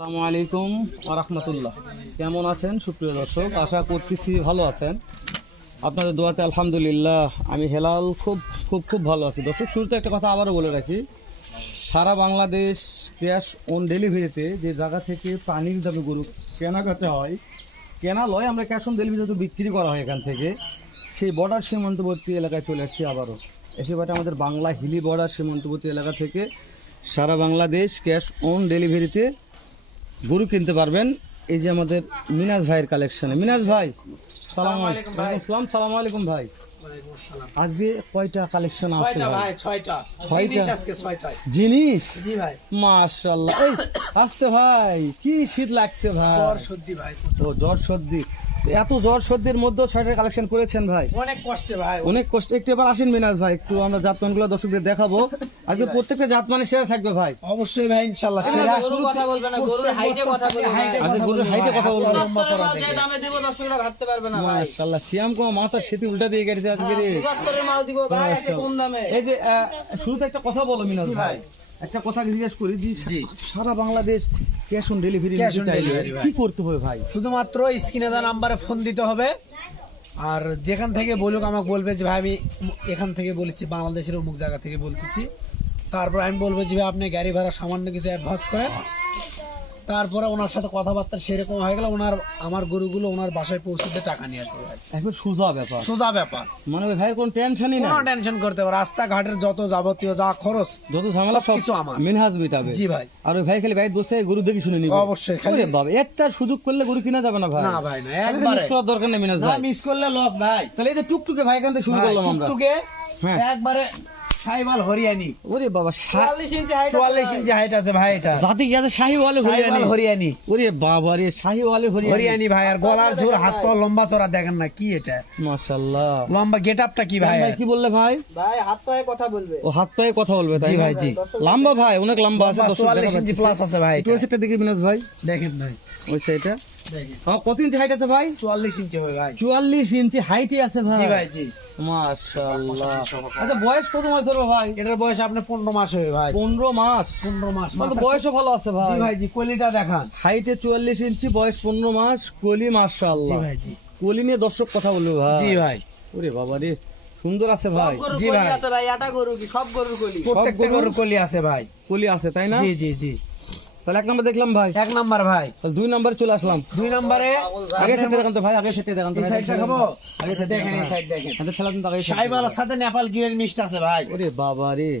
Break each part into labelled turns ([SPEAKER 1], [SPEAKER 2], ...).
[SPEAKER 1] আসসালামু আলাইকুম রহমতুল্লাহ। কেমন আছেন? সুপ্রিয় দর্শক, আশা করতেছি ভালো আছেন। আপনাদের দোয়াতে আলহামদুলিল্লাহ, আমি হেলাল খুব খুব খুব ভালো আছি। দর্শক, শুরুতে একটা কথা আবারও বলে রাখি। সারা বাংলাদেশ ক্যাশ অন ডেলিভারিতে যে জায়গা থেকে পানির দামে গরু কেনাকাটা হয়, কেনা লয় আমরা ক্যাশ অন ডেলিভারিতে বিক্রি করা হয় এখান থেকে, সেই বর্ডার সীমান্তবর্তী এলাকায় চলে আসছি আবারও। এসে একেবারে আমাদের বাংলা হিলি বর্ডার সীমান্তবর্তী এলাকা থেকে সারা বাংলাদেশ ক্যাশ অন ডেলিভারিতে গরু কিনতে পারবেন। এই যে আমাদের মিনাজ ভাইয়ের কালেকশনে মিনাজ ভাই সালাম আলাইকুম সালাম আলাইকুম ভাই। আজকে কয়টা কালেকশন আছে ভাই?
[SPEAKER 2] ছয়টা।
[SPEAKER 1] ছয়টা?
[SPEAKER 2] জিনিস আজকে ছয়টায়।
[SPEAKER 1] জিনিস?
[SPEAKER 2] জি ভাই।
[SPEAKER 1] মাশাআল্লাহ। এই আসতে ভাই কি শীত লাগছে ভাই।
[SPEAKER 2] জ্বর সর্দি ভাই
[SPEAKER 1] ও জ্বর সর্দি। এত জ্বর সর্দির মধ্যেও ছয়টার কালেকশন করেছেন ভাই।
[SPEAKER 2] অনেক কষ্টে ভাই।
[SPEAKER 1] অনেক কষ্ট। একটু এবার আসেন মিনাজ ভাই একটু আমরা জাতমানগুলো দর্শকদের দেখাবো। আজকে প্রত্যেকটা জাতমানে সেরা থাকবে ভাই।
[SPEAKER 2] অবশ্যই ভাই ইনশাআল্লাহ সেরা।
[SPEAKER 1] গরুর
[SPEAKER 3] কথা বলবে না গরুর হাইটে কথা বলবে ভাই
[SPEAKER 1] আচ্ছা, গরুর হাইটে কথা বলব।
[SPEAKER 3] পঁচাত্তরের মাল যে দামে দিব দর্শকরা ভাবতে পারবে না ভাই।
[SPEAKER 1] মাশাআল্লাহ সিয়াম কো মাথার সেটি উল্টা দিয়ে গেছে আজকে রে
[SPEAKER 3] পঁচাত্তরের মাল দিব ভাই এত কম দামে।
[SPEAKER 1] এই যে শুরুতে একটা কথা বলো মিনাজ ভাই। একটা কথা জিজ্ঞেস করি যে। সারা বাংলাদেশ ক্যাশ অন ডেলিভারি নিতে চাইলে কি করতে হবে ভাই?
[SPEAKER 2] শুধুমাত্র স্ক্রিনে দেওয়া নাম্বারে ফোন দিতে হবে। আর যেখান থেকে বলুক আমাকে বলবে যে ভাই আমি এখান থেকে বলেছি বাংলাদেশের অমুক জায়গা থেকে বলতেছি। তারপর আমি বলব যে ভাই আপনি গাড়ি ভাড়া সামান্য কিছু অ্যাডভান্স করেন। তারপরে ওনার সাথে কথাবার্তা সেরকম হয়ে গেল ওনার আমার গরুগুলো ওনার বাসায় পৌঁছতে টাকা নিয়ে আসবে ভাই।
[SPEAKER 1] একবার সোজা ব্যাপার।
[SPEAKER 2] সোজা ব্যাপার।
[SPEAKER 1] মানে ওই ভাইয়ের কোনো টেনশনই না
[SPEAKER 2] কোনো টেনশন করতে হবে রাস্তাঘাটের যত যাবতীয় যা খরচ
[SPEAKER 1] যত ঝামেলা সব
[SPEAKER 2] সবকিছু আমার।
[SPEAKER 1] মিনহাজ মিটাবে।
[SPEAKER 2] জি ভাই।
[SPEAKER 1] আর ওই ভাই খালি ভাই বসে গরু দেখি শুনে নিবে।
[SPEAKER 2] অবশ্যই, খালি-
[SPEAKER 1] বাবা একটা সুযোগ করলে গরু কিনা যাবে না ভাই।
[SPEAKER 2] না ভাই না একবারে।
[SPEAKER 1] miss করার দরকার নেই মিনাজ
[SPEAKER 2] না
[SPEAKER 1] ভাই।
[SPEAKER 2] মিস করলে লস ভাই।
[SPEAKER 1] তাহলে এই যে টুকটুকে ভাই এখান থেকে শুরু করলাম আমরা।
[SPEAKER 2] টুকটুকে
[SPEAKER 1] হ্যাঁ।
[SPEAKER 2] একবারে সাইবাল হরিয়ানি।
[SPEAKER 1] ওরে বাবা সা-
[SPEAKER 3] চুয়াল্লিশ ইঞ্চি হাইট
[SPEAKER 2] চুয়াল্লিশ ইঞ্চি হাইট আছে ভাই এটা।
[SPEAKER 1] জাতি গেছে শাহি হরিয়ানি।
[SPEAKER 2] হরিয়ানি।
[SPEAKER 1] ওরে বাবা রে শাহি হরিয়ানি।
[SPEAKER 2] হরিয়ানি ভাই আর গলার জোর হাত পা লম্বা চড়া দেখেন না কি এটা।
[SPEAKER 1] মাশাআল্লাহ।
[SPEAKER 2] লম্বা গেট আপটা কি ভাই
[SPEAKER 1] ভাই? কি বললে ভাই?
[SPEAKER 3] ভাই হাত পায়ে কথা বলবে।
[SPEAKER 1] ও হাত পায়ে কথা বলবে তাই
[SPEAKER 2] জি ভাই, জি।
[SPEAKER 1] লম্বা ভাই অনেক লম্বা আছে
[SPEAKER 2] চুয়াল্লিশ
[SPEAKER 1] দেখা
[SPEAKER 2] ইঞ্চি প্লাস আছে ভাই এটা।
[SPEAKER 1] ভাই।
[SPEAKER 2] দেখেন ভাই।
[SPEAKER 1] ওই
[SPEAKER 2] দেখেন
[SPEAKER 1] হ্যাঁ কত ইঞ্চি হাইট আছে ভাই?
[SPEAKER 2] চুয়াল্লিশ ইঞ্চি হবে ভাই।
[SPEAKER 1] চুয়াল্লিশ ইঞ্চি হাইটই আছে ভাই।
[SPEAKER 2] ভাই জি।
[SPEAKER 1] মাশাআল্লাহ। আচ্ছা বয়স কত মাস হবে ভাই?
[SPEAKER 2] এটার বয়স আপনার পনেরো মাস হবে ভাই।
[SPEAKER 1] পনেরো মাস?
[SPEAKER 2] পনেরো মাস।
[SPEAKER 1] মানে বয়সও ভালো আছে ভাই।
[SPEAKER 2] ভাই জি কলিটা দেখান।
[SPEAKER 1] হাইটে চুয়াল্লিশ ইঞ্চি বয়স পনেরো মাস কলি মাশাআল্লাহ।
[SPEAKER 2] ভাই জি।
[SPEAKER 1] কলি নিয়ে দর্শক কথা বলব ভাই।
[SPEAKER 2] জি ভাই।
[SPEAKER 1] ওরে বাবা রে সুন্দর আছে ভাই।
[SPEAKER 2] জি
[SPEAKER 3] কলি
[SPEAKER 2] ভাই।
[SPEAKER 3] আছে ভাই এটা গরু কি? সব গরুর কলি।
[SPEAKER 2] প্রত্যেকটা
[SPEAKER 1] গরুর
[SPEAKER 2] কলি আছে ভাই।
[SPEAKER 1] কলি আছে তাই না?
[SPEAKER 2] জি জি জি।
[SPEAKER 1] তাহলে এক নম্বর দেখলাম ভাই।
[SPEAKER 2] এক নাম্বার ভাই।
[SPEAKER 1] তাহলে দুই নাম্বার চলে আসলাম।
[SPEAKER 2] দুই নাম্বারে
[SPEAKER 1] আগে সেটে দেখান তো ভাই আগে সেটে দেখান তো।
[SPEAKER 2] সাইডটা খাব
[SPEAKER 1] আগে সেটে
[SPEAKER 2] দেখেন এই সাইড দেখেন।
[SPEAKER 1] আচ্ছা দিন তো আগে
[SPEAKER 2] সাইবালার সাথে নেপাল গিরের মিষ্ট আছে ভাই।
[SPEAKER 1] ওরে বাবা রে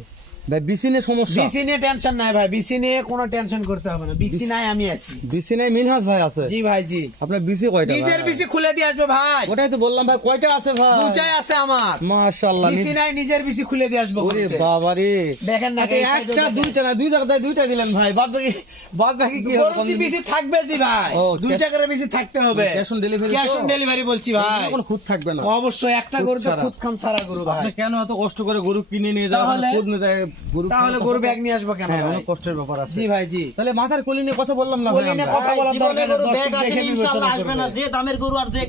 [SPEAKER 1] ভাই বিসিনে সমস্যা?
[SPEAKER 2] বিসি নিয়ে টেনশন নাই ভাই বিসি নিয়ে কোনো টেনশন করতে হবে না বিসি নাই আমি আছি।
[SPEAKER 1] বিসিনে মিনহাস ভাই আছে?
[SPEAKER 2] জি ভাই জি।
[SPEAKER 1] আপনার বিসি কয়টা
[SPEAKER 2] নিজের বিসি খুলে দিয়ে আসবে ভাই।
[SPEAKER 1] ওটাই তো বললাম ভাই কয়টা আছে ভাই?
[SPEAKER 2] দুটাই আছে আমার।
[SPEAKER 1] মাশাআল্লাহ
[SPEAKER 2] বিসি নাই নিজের বিসি খুলে দিয়ে আসব
[SPEAKER 1] ওরে বাবা রে
[SPEAKER 2] দেখেন না
[SPEAKER 1] আচ্ছা, একটা দুইটা না দুই জায়গায় দুইটা দিলেন ভাই বাদ বাকি বাদ বাকি কি হবে?
[SPEAKER 2] বিসি থাকবে জি ভাই? দুইটা করে বিসি থাকতে হবে।
[SPEAKER 1] Cash on delivery
[SPEAKER 2] cash on delivery বলছি ভাই।
[SPEAKER 1] কোনো খুদ থাকবে না।
[SPEAKER 2] অবশ্যই একটা
[SPEAKER 1] গরু
[SPEAKER 2] খুদ খাম সারা গরু ভাই।
[SPEAKER 1] আপনি কেন এত কষ্ট করে গরু কিনে নিয়ে
[SPEAKER 2] তাহলে-
[SPEAKER 1] খুদ নিয়ে
[SPEAKER 2] তাহলে গরু ব্যাগ নিয়ে আসব কেন?
[SPEAKER 1] হ্যাঁ অনেক কষ্টের ব্যাপার আছে।
[SPEAKER 2] জি ভাই জি।
[SPEAKER 1] তাহলে মাথার কলি নিয়ে কথা বললাম না
[SPEAKER 2] কলি নিয়ে কথা বলার দরকার দর্শক দেখে
[SPEAKER 3] ইনশাআল্লাহ আসবে না। যে দামের গরু আর যে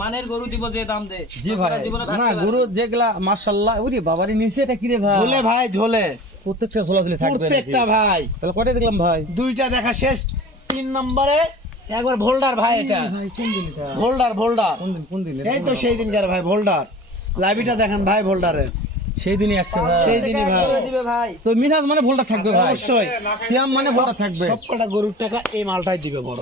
[SPEAKER 3] মানের গরু দিব যে দাম দে।
[SPEAKER 1] জি ভাই। না গরু যেগুলা মাশাআল্লাহ ওরে বাবারে নিচে এটা কি রে ভাই?
[SPEAKER 2] ঝোলে ভাই ঝোলে।
[SPEAKER 1] প্রত্যেকটা থাকবে
[SPEAKER 2] প্রত্যেকটা ভাই।
[SPEAKER 1] তাহলে কয়টা দেখলাম ভাই?
[SPEAKER 2] দুইটা দেখা শেষ তিন নম্বরে একবার ভোল্ডার ভাই এটা? ভোল্ডার ভোল্ডার।
[SPEAKER 1] কোন দিন কোন দিন
[SPEAKER 2] এই তো সেই দিনকার ভাই ভোল্ডার। লাইবিটা দেখেন ভাই ভোল্ডারের।
[SPEAKER 1] সেই দিনই আসছে
[SPEAKER 2] সেই দিনই ভাই।
[SPEAKER 1] তো মিনাজ মানে ভোলটা থাকবে ভাই।
[SPEAKER 2] অবশ্যই।
[SPEAKER 1] সিয়াম মানে ভোলটা থাকবে।
[SPEAKER 2] সব কটা গরুর টাকা এই মালটাই দিবে বড়।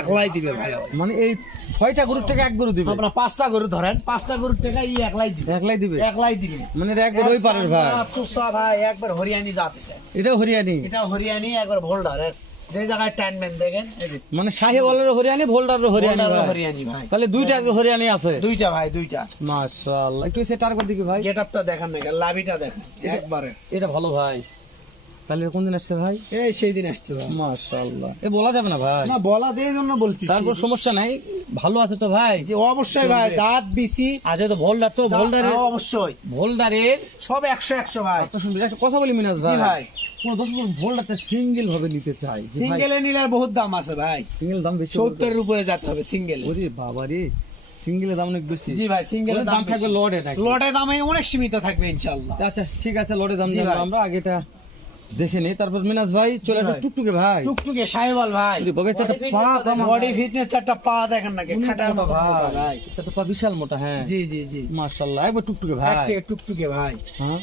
[SPEAKER 2] একলাই দিবে ভাই।
[SPEAKER 1] মানে এই ছয়টা গরুর টাকা এক গরু দিবে?
[SPEAKER 2] আপনার পাঁচটা গরু ধরেন পাঁচটা গরুর টাকা ই একলাই দিবে।
[SPEAKER 1] একলাই দিবে?
[SPEAKER 2] একলাই দিবে।
[SPEAKER 1] মানে একবার ওই পারের ভাই।
[SPEAKER 2] চুষা ভাই একবার হরিয়ানি জাত এটা।
[SPEAKER 1] হরিয়ানি?
[SPEAKER 2] এটা হরিয়ানি একবার ভোল্ডার এর যে জায়গায় টানবেন দেখেন
[SPEAKER 1] মানে শাহিওয়ালের হরিয়ানি ভোল্ডারের হরিয়ানি
[SPEAKER 2] হরিয়ানি ভাই।
[SPEAKER 1] তাহলে দুইটা হরিয়ানি আছে?
[SPEAKER 2] দুইটা ভাই দুইটা।
[SPEAKER 1] মাশাআল্লাহ। একটু সেটা আর দিকে ভাই।
[SPEAKER 2] দেখেন লাভিটা দেখেন একবারে।
[SPEAKER 1] এটা ভালো ভাই। তাহলে কোন দিন আসছে ভাই?
[SPEAKER 2] এই সেই দিন আসছে ভাই।
[SPEAKER 1] মাশাআল্লাহ। এ বলা যাবে না ভাই।
[SPEAKER 2] না বলা যে জন্য বলতেছি।
[SPEAKER 1] তারপর সমস্যা নাই ভালো আছে তো ভাই।
[SPEAKER 2] যে অবশ্যই ভাই দাঁত বিসি
[SPEAKER 1] আজ তো ভোল্ডার তো ভোল্ডারের
[SPEAKER 2] হ্যাঁ, অবশ্যই।
[SPEAKER 1] ভোল্ডারের
[SPEAKER 2] সব একশো একশো ভাই।
[SPEAKER 1] আপনার একটা কথা বলি মিনাজ
[SPEAKER 2] জি
[SPEAKER 1] ভাই।
[SPEAKER 2] ভাই।
[SPEAKER 1] কোন সিঙ্গেল ভাবে নিতে চাই।
[SPEAKER 2] সিঙ্গেলে নিলে আর বহুত দাম আছে ভাই।
[SPEAKER 1] সিঙ্গেল দাম বেশি
[SPEAKER 2] সত্তরের উপরে যেতে হবে সিঙ্গেলে
[SPEAKER 1] ওরে বাবা রে সিঙ্গেলের দাম অনেক বেশি।
[SPEAKER 2] জি ভাই সিঙ্গেলের দাম
[SPEAKER 1] দাম থাকবে লটে নাকি
[SPEAKER 2] লটে দামে অনেক সীমিত থাকবে ইনশাল্লাহ
[SPEAKER 1] আচ্ছা ঠিক আছে লটে দাম জানব আমরা আগেটা দেখে নি। তারপর মিনাজ ভাই চলে আসবে টুকটুকে ভাই।
[SPEAKER 2] টুকটুকে সাহেবাল ভাই।
[SPEAKER 1] বাবা, এটা পা
[SPEAKER 2] বডি ফিটনেস চারটা পা দেখেন নাকি? খাটার মতো ভাই।
[SPEAKER 1] এটা পা বিশাল মোটা হ্যাঁ।
[SPEAKER 2] জি জি জি।
[SPEAKER 1] মাশাআল্লাহ একবার টুকটুকে ভাই।
[SPEAKER 2] টুকটুকে ভাই।
[SPEAKER 1] হ্যাঁ।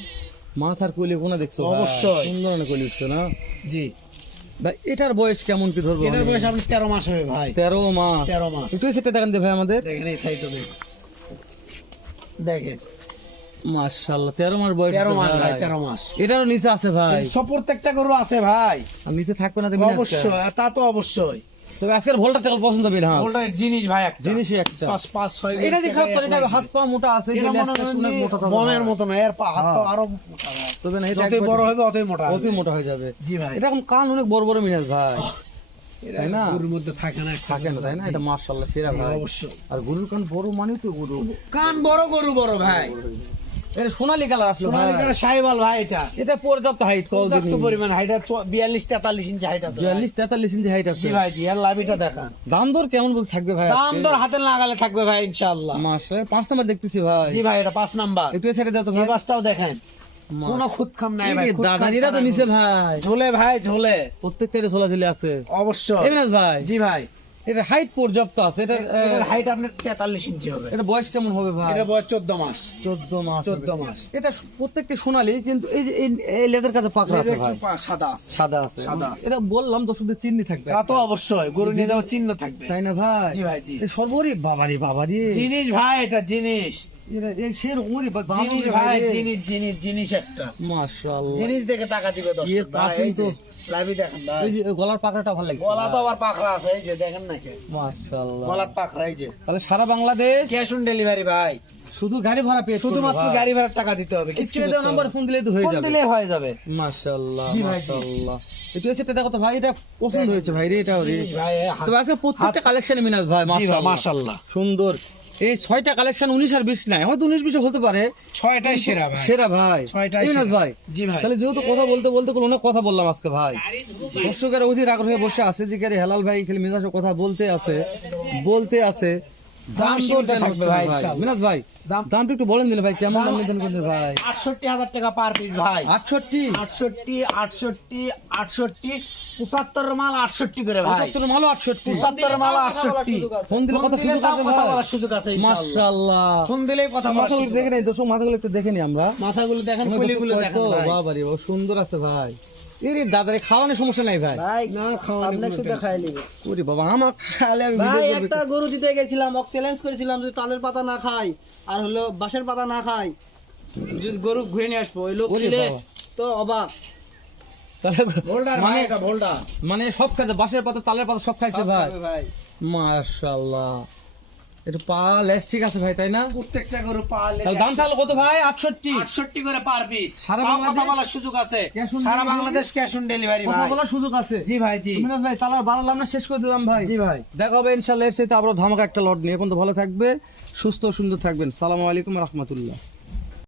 [SPEAKER 1] মাথার কলি কোনা দেখছ?
[SPEAKER 2] অবশ্যই।
[SPEAKER 1] সুন্দর অনেক কলি উঠছো না?
[SPEAKER 2] জি।
[SPEAKER 1] ভাই এটার বয়স কেমন কি ধরবো
[SPEAKER 2] এটার বয়স আপনি তেরো মাস হবে ভাই।
[SPEAKER 1] তেরো মাস।
[SPEAKER 2] তেরো মাস।
[SPEAKER 1] একটু সেটা দেখান ভাই আমাদের।
[SPEAKER 2] দেখেন এই সাইডে দেখেন।
[SPEAKER 1] মাশাআল্লাহ তেরো মাস বয়স
[SPEAKER 2] তেরো
[SPEAKER 1] হচ্ছে
[SPEAKER 2] মাস ভাই তেরো মাস।
[SPEAKER 1] এটারও নিচে আছে ভাই।
[SPEAKER 2] সব প্রত্যেকটা গরু আছে ভাই।
[SPEAKER 1] আর নিচে থাকবে না
[SPEAKER 2] অবশ্যই তা তো অবশ্যই।
[SPEAKER 1] তবে আজকের ভোল্টা তেল পছন্দ না
[SPEAKER 2] ওটা জিনিস ভাই একটা।
[SPEAKER 1] জিনিসই একটা।
[SPEAKER 2] পাঁচ পাঁচ ছয়
[SPEAKER 1] এটা দেখে এটা হাত পা মোটা আছে
[SPEAKER 2] এটা
[SPEAKER 1] মোটা
[SPEAKER 2] বমের। মতো না এর পা হাত পা
[SPEAKER 1] হ্যাঁ।
[SPEAKER 2] আরও মোটা
[SPEAKER 1] তবে না এটা
[SPEAKER 2] যতই বড় হবে অতই মোটা হবে।
[SPEAKER 1] মোটা হয়ে যাবে।
[SPEAKER 2] জি ভাই।
[SPEAKER 1] কান অনেক বড় বড় ভাই। তাই না?
[SPEAKER 2] গরুর মধ্যে থাকে না
[SPEAKER 1] থাকে না তাই না? এটা মার্শাল্লাহ সেরা ভাই।
[SPEAKER 2] অবশ্যই।
[SPEAKER 1] আর গরুর কান বড় মানে তো গরু।
[SPEAKER 2] কান বড় গরু বড় ভাই।
[SPEAKER 1] এটা সোনালি কালার আসলো ভাই।
[SPEAKER 2] সোনালিকার সাইবাল ভাই এটা।
[SPEAKER 1] এটা পর্যাপ্ত হাইট
[SPEAKER 2] পর্যাপ্ত পরিমাণ হাইট বিয়াল্লিশ তেতাল্লিশ ইঞ্চি হাইট আছে ভাই।
[SPEAKER 1] বিয়াল্লিশ তেতাল্লিশ ইঞ্চি হাইট আছে।
[SPEAKER 2] জি ভাই জি আর লাভিটা দেখান।
[SPEAKER 1] দাম দর কেমন বলতে থাকবে ভাই
[SPEAKER 2] দাম দর হাতে লাগালে থাকবে ভাই ইনশাআল্লাহ।
[SPEAKER 1] মাসে পাঁচ নাম্বার দেখতেছি ভাই।
[SPEAKER 2] জি ভাই এটা পাঁচ নাম্বার।
[SPEAKER 1] একটু ছেড়ে দাও তো ভাই।
[SPEAKER 2] দেখেন। কোনো খুদ খাম নাই ভাই খুদ
[SPEAKER 1] তো নিচে ভাই।
[SPEAKER 2] ঝোলে ভাই ঝোলে।
[SPEAKER 1] প্রত্যেকটা ঝোলা ঝুলে আছে।
[SPEAKER 2] অবশ্যই
[SPEAKER 1] ভাই।
[SPEAKER 2] জি ভাই।
[SPEAKER 1] এটা হাইট পর্যাপ্ত আছে? এটা
[SPEAKER 2] হাইট আপনার তেতাল্লিশ ইঞ্চি হবে।
[SPEAKER 1] এটা বয়স কেমন হবে ভাই?
[SPEAKER 2] এটা বয়স চোদ্দ মাস।
[SPEAKER 1] চোদ্দ মাস
[SPEAKER 2] চোদ্দ
[SPEAKER 1] হবে।
[SPEAKER 2] মাস।
[SPEAKER 1] এটা প্রত্যেকটা সোনালি কিন্তু এই যে এই- লেদের কাছে পাকড়া আছে ভাই।
[SPEAKER 2] সাদা আছে।
[SPEAKER 1] সাদা আছে।
[SPEAKER 2] সাদা আছে।
[SPEAKER 1] এটা বললাম তো শুধু চিহ্ন থাকবে।
[SPEAKER 2] তা তো অবশ্যই গরু নিয়ে যাওয়ার চিহ্ন থাকবে।
[SPEAKER 1] তাই না ভাই?
[SPEAKER 2] জি ভাই জি।
[SPEAKER 1] সর্বরি বাবারি বাবারি।
[SPEAKER 2] জিনিস ভাই এটা জিনিস। জিনিস ভাই জিনিস জিনিস জিনিস একটা। জিনিস দেখে টাকা দিবে দর্শক ভাই
[SPEAKER 1] প্রাচীন
[SPEAKER 2] এই যে,
[SPEAKER 1] তো-
[SPEAKER 2] লাইভে দেখেন ভাই।
[SPEAKER 1] এই যে গলার পাকড়াটা ভালো লাগছে।
[SPEAKER 2] গলা তো আবার পাখরা আছে এই যে দেখেন নাকি
[SPEAKER 1] মাশাআল্লাহ।
[SPEAKER 2] গলার পাখরা এই যে।
[SPEAKER 1] তাহলে সারা বাংলাদেশ
[SPEAKER 2] ক্যাশ অন ডেলিভারি ভাই।
[SPEAKER 1] শুধু গাড়ি ভাড়া পেয়ে
[SPEAKER 2] শুধুমাত্র গাড়ি ভাড়ার টাকা দিতে হবে
[SPEAKER 1] দেওয়া নাম্বার ফোন দিলেই তো হয়ে
[SPEAKER 2] ফোন
[SPEAKER 1] যাবে।
[SPEAKER 2] দিলে হয়ে যাবে।
[SPEAKER 1] মাশাআল্লাহ
[SPEAKER 2] জি ভাই,
[SPEAKER 1] মাশাআল্লাহ। একটু এসে দেখো তো ভাই এটা পছন্দ হয়েছে ভাই রে এটা তবে আজকে প্রত্যেকটা কালেকশন ভাই
[SPEAKER 2] জি ভাই
[SPEAKER 1] মাশাআল্লাহ।
[SPEAKER 2] মাশাআল্লাহ।
[SPEAKER 1] সুন্দর। এই ছয়টা কালেকশন উনিশ আর বিশ নাই। হয়তো উনিশ বিশে হতে পারে।
[SPEAKER 2] ছয়টাই সেরা ভাই।
[SPEAKER 1] সেরা ভাই।
[SPEAKER 2] ছয়টাই।
[SPEAKER 1] ভাই
[SPEAKER 2] জি ভাই।
[SPEAKER 1] তাহলে যেহেতু কথা বলতে বলতে কোনো অনেক কথা বললাম আজকে ভাই। দর্শকের অধীর আগ্রহে বসে আছে যে হেলাল ভাই খালি মিনাজের কথা বলতে আছে বলতে আছে।
[SPEAKER 2] দাম
[SPEAKER 1] দর
[SPEAKER 2] থাকবে ভাই,
[SPEAKER 1] ভাই। মিনাজ ভাই দামটা একটু বলেন দিলে ভাই কেমন
[SPEAKER 2] দাম-
[SPEAKER 1] দাম নিতেন করলেন ভাই?
[SPEAKER 2] আটষট্টি হাজার টাকা পার পিস ভাই।
[SPEAKER 1] আটষট্টি?
[SPEAKER 2] আটষট্টি আটষট্টি আটষট্টি পঁচাত্তর মাল আটষট্টি করে ভাই।
[SPEAKER 1] পঁচাত্তর মালো আটষট্টি।
[SPEAKER 2] পঁচাত্তর মাল আটষট্টি।
[SPEAKER 1] ফোন দিলে কথা
[SPEAKER 2] ফোন দিলে
[SPEAKER 1] সুযোগ
[SPEAKER 2] তাও
[SPEAKER 1] আছে
[SPEAKER 2] কথা বলার সুযোগ আছে
[SPEAKER 1] মাশাআল্লাহ।
[SPEAKER 2] ফোন দিলেই কথা
[SPEAKER 1] মাথাগুলো দেখে নেই দর্শক মাথাগুলো একটু দেখে নি আমরা।
[SPEAKER 2] মাথাগুলো দেখেন কলিগুলো
[SPEAKER 1] সুন্দর আছে ভাই। এর দাদারে খাওয়ানোর সমস্যা নাই ভাই।
[SPEAKER 3] ভাই
[SPEAKER 2] না খাওয়ানো
[SPEAKER 3] আপনাকে শুধু খাই নিবে
[SPEAKER 1] ওরে বাবা আমার খালে আমি
[SPEAKER 3] ভাই একটা গরু দিতে গেছিলাম অক চ্যালেঞ্জ করেছিলাম যদি তালের পাতা না খাই আর হলো বাঁশের পাতা না খাই। যদি গরু ঘুরে নিয়ে আসব ওই লোক তো অবাক।
[SPEAKER 1] তাহলে মানে মানে সব খাইছে বাঁশের পাতা তালের পাতা সব খাইছে ভাই। মাশাআল্লাহ। এটা পা লেস ঠিক আছে ভাই তাই না?
[SPEAKER 2] প্রত্যেকটা গরু পালে
[SPEAKER 1] তাহলে দাম তাহলে কত ভাই? আটষট্টি।
[SPEAKER 2] আটষট্টি করে পার পিস
[SPEAKER 1] সারা বাংলাদেশ-
[SPEAKER 2] বলার সুযোগ আছে। সারা বাংলাদেশ ক্যাশ অন ডেলিভারি ভাই।
[SPEAKER 1] বলার সুযোগ আছে।
[SPEAKER 2] জি ভাই জি।
[SPEAKER 1] মিনাজ ভাই বাড়ালাম না শেষ করে দিলাম ভাই।
[SPEAKER 2] জি ভাই।
[SPEAKER 1] দেখা হবে ইনশাল্লাহ এর সাথে আবারও ধামাকা একটা লট নিয়ে। এখন তো ভালো থাকবে সুস্থ সুন্দর থাকবেন। সালামু আলাইকুম রহমতুল্লাহ।